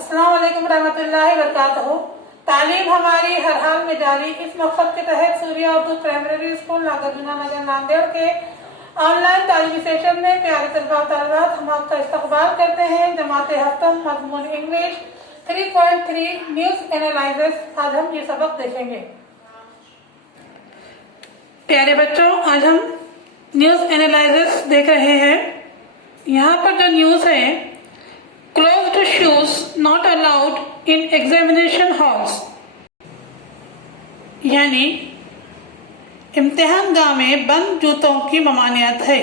अस्सलाम वालेकुम रहमतुल्लाहि वबरकातुहू। तालीम हमारी हर हाल में जारी। इस मकसद के तहत सूर्या उर्दू प्राइमरी स्कूल नागरजुना नगर नांदेड़ के ऑनलाइन तालीमी सेशन में प्यारे तलबा तालिबात हम आपका इस्तकबाल करते हैं। जमात हफ्तम मजमून इंग्लिश 3.3 न्यूज एनालिसिस। आज हम ये सबक देखेंगे। प्यारे बच्चों, आज हम न्यूज एनालिसिस देख रहे हैं। यहाँ पर जो न्यूज है, closed shoes not allowed in examination halls, यानी इम्तिहान गाह में बंद जूतों की ममानियत है।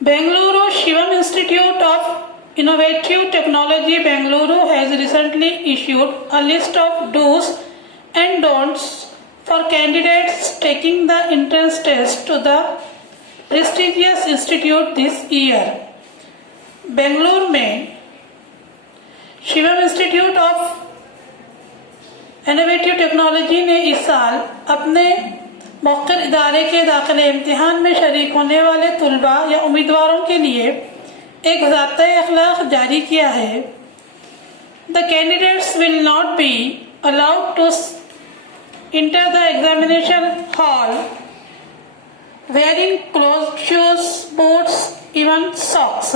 Bengaluru Shivam institute of innovative technology Bengaluru has recently issued a list of dos and don'ts for candidates taking the entrance test to the prestigious institute this year. Bengaluru में Shivam institute of innovative technology ने इस साल अपने मौक़िर इदारे के दाखिले इम्तिहान में शरीक होने वाले तुलबा या उम्मीदवारों के लिए एक ज़ाब्ता अखलाक जारी किया है। The candidates will not be allowed to enter the examination hall wearing closed shoes, boots, even socks.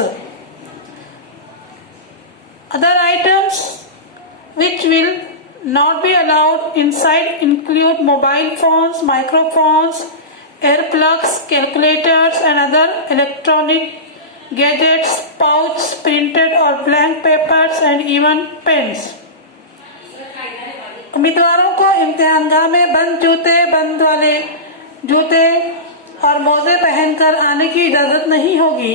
Other items which will not be allowed inside include mobile phones, microphones, earplugs, calculators and other electronic gadgets, pouch, printed or blank papers and even pens. उम्मीदवारों को इम्तिहानगाह में बंद वाले जूते और मोजे पहनकर आने की इजाज़त नहीं होगी।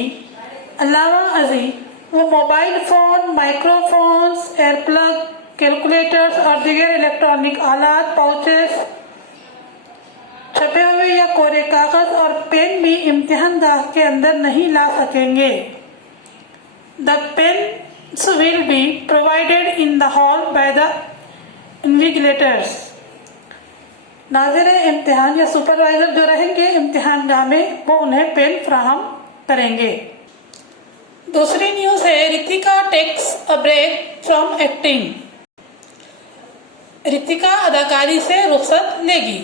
अलावा अजी वो mobile phone, microphones, earplug, calculators और दीगर इलेक्ट्रॉनिक आलात, पाउचेस, छपे हुए या कोरे कागज और पेन भी इम्तिहान गाह के अंदर नहीं ला सकेंगे। The pens will be provided in the hall by the invigilators. नाज़िर इम्तिहान या सुपरवाइजर जो रहेंगे इम्तिहान गाह में, वो उन्हें पेन फ्राहम करेंगे। दूसरी न्यूज़ है, Ritika takes a break from acting. Ritika अदाकारी से रुखसत लेगी।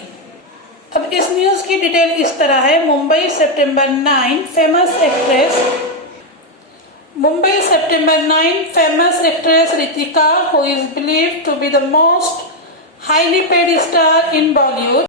अब इस न्यूज़ की डिटेल इस तरह है। Mumbai September 9 famous actress Ritika, who is believed to be the most highly paid star in Bollywood,